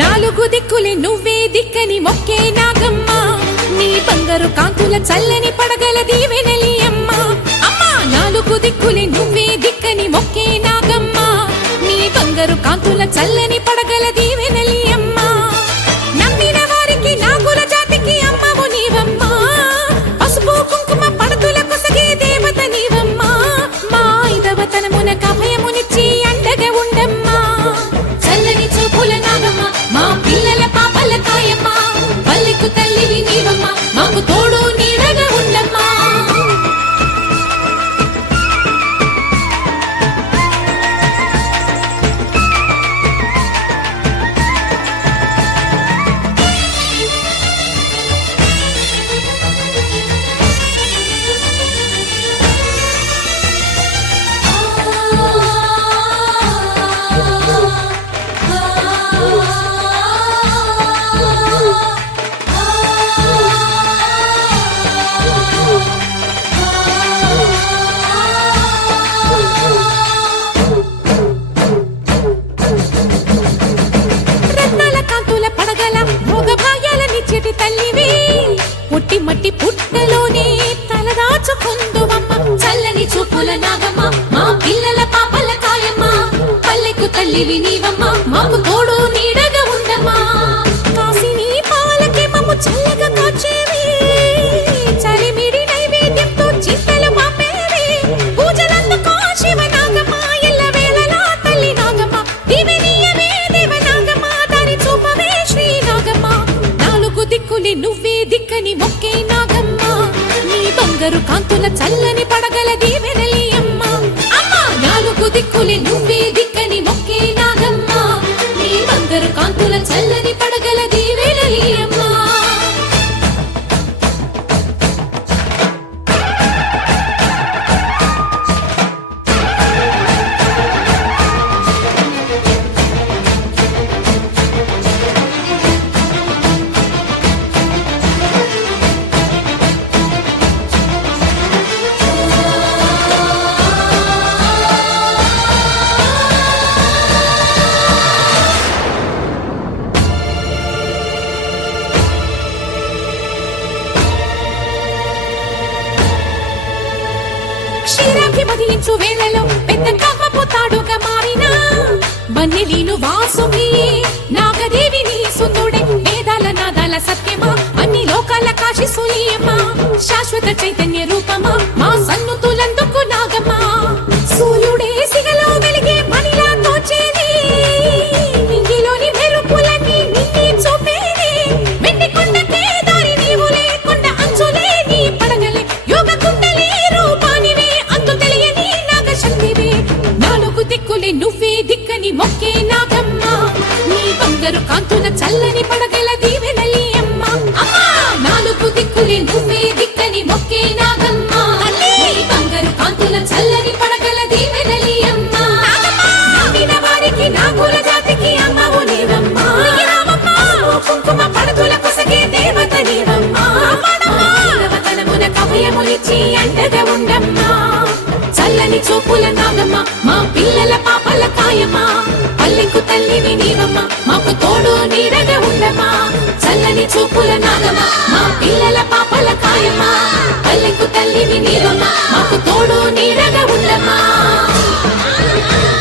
నాలుగు దిక్కులే నువ్వే దిక్కని మొక్కే నాగమ్మ నీ బంగారు కాంతుల చల్లని పడగల దీవెనలి అమ్మ అమ్మా నాలుగు దిక్కులే నువ్వే దిక్కని మొక్కే నాగమ్మ నీ బంగారు కాంతుల చల్లని పడగల దీవెనలి అమ్మ నమ్మిన వారికి నాగుల జాతికి అమ్మవు నీవమ్మ పసుపు కుంకుమ పడతుల కొసగే దేవత నీవమ్మ మా ఐదవతనమున కభయమునిచ్చి అండగా ఉండమ్మా చల్లని చూపుల నాగమ్మ మా పిల్లల పాపల కాయమ్మ పల్లెకు తల్లివి నీవమ్మ మాకు తోడు నీడగా ఉండమ్మా తల్లివి పుట్టి మట్టి పుట్టలోనే తలదాచుకుందువమ్మ చల్లని చూపుల నాగమ్మ మా పిల్లల పాపల కాయమ్మ పల్లెకు తల్లివి నీవమ్మ మాకు తోడు నీడగా ఉండమ్మా కాసిని పాలకి మమ్ము చల్లగా కాచేవి చలిమిడి నైవేద్యంతో చింతలు మాపేవి పూజలందుకో శివ నాగమ్మ ఎల్ల వేళలా తల్లి నాగమ్మ దివినీయవే దేవ నాగమ్మ దారి చూపవే శ్రీ నాగమ్మ దిక్కులే నువ్వే దిక్కని మొక్కే నాగమ్మ నీ బంగారు కాంతుల చల్లని పడగల దీవెనలి అమ్మ అమ్మ నాలుగు దిక్కులే నువ్వే దిక్కని మొక్కే నాగమ్మ నీ బంగారు కాంతుల చల్లని పడగల దీవెనలి అమ్మ క్షీరాకి బదిలించు వేళలో పెద్ద కవ్వపు తాడుగా మారినా బన్నెలీను వాసుకి నాగదేవిని సుందుడే వేదాల నాదాల సత్యమా అన్ని లోకాల కాశీ సూలియమ్మా శాశ్వత చైతన్య రూపమా మా సన్నుతులందుకు నాగమ్మ సూర్యుడే సిగలో వెలిగే మణిలా తోచేది నింగిలోని మెరుపులన్నీ నిన్నే చూపేది వెండి కొండకే దారి నీవులే కొండ అంచులే నీ పడగలే యోగ కుండలి రూపానివే అంతు తెలియని నాగశక్తివే నాలుగు దిక్కులే నువ్వే దిక్కని మొక్కే నాగమ్మ నీ బంగారు కాంతుల చల్లని పడగల దీవెనలి అమ్మ అమ్మా నాలుగు దిక్కులే నువ్వే దిక్కని మొక్కే నాగమ్మ నీ బంగారు కాంతుల చల్లని పడగల దీవెనలి అమ్మ నమ్మిన వారికి నాగుల జాతికి అమ్మవు నీవమ్మ కుంకుమ పడతుల కొసగే దేవత నీవమ్మ దేవతనమున కభయమునిచ్చి అండగా ఉండమ్మా చల్లని చూపుల నాగమ్మ మా పిల్లల పాపల కాయమ్మ పల్లెకు తల్లివి నీవమ్మ మాకు తోడు నీడగా ఉండమ్మా చల్లని చూపుల నాగమ్మ మా పిల్లల పాప